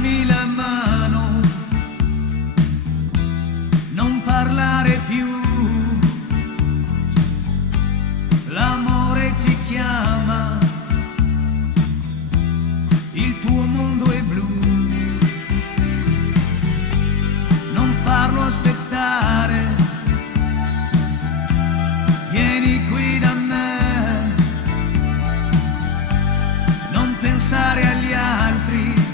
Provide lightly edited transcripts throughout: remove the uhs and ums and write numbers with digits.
dammi la mano, non parlare più, l'amore ti chiama, il tuo mondo è blu, non farlo aspettare, vieni qui da me, non pensare agli altri,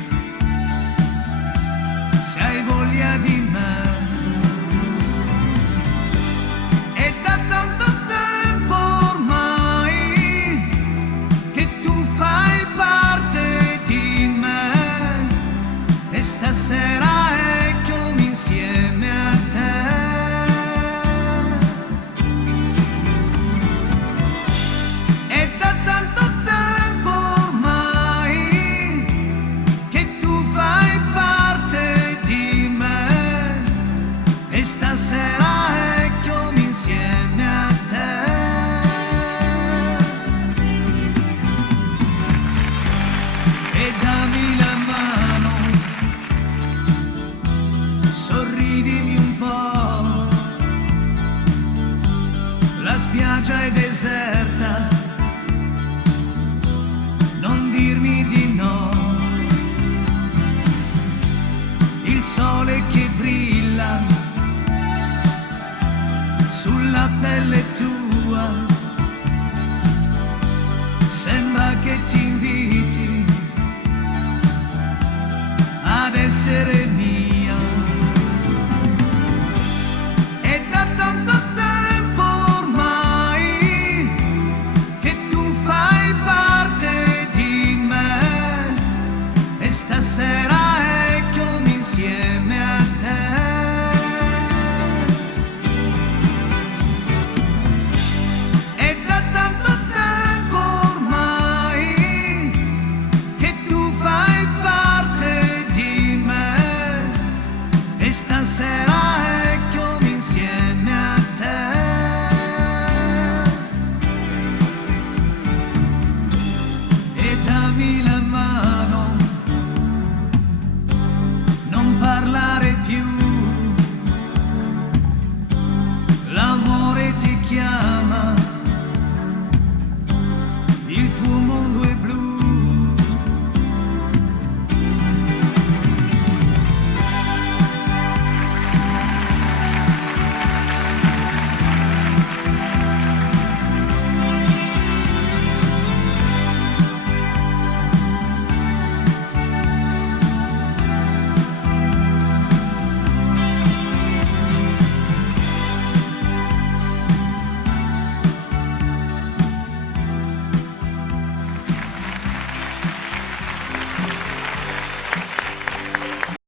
se hai voglia di me. È da tanto tempo ormai che tu fai parte di me e stasera eccomi insieme a te. È da tanto tempo ormai che tu fai parte di me e stasera eccomi insieme a te. E dammi la mano, sorridimi un po', la spiaggia è deserta, non dirmi di no, il sole che brilla sulla pelle tua.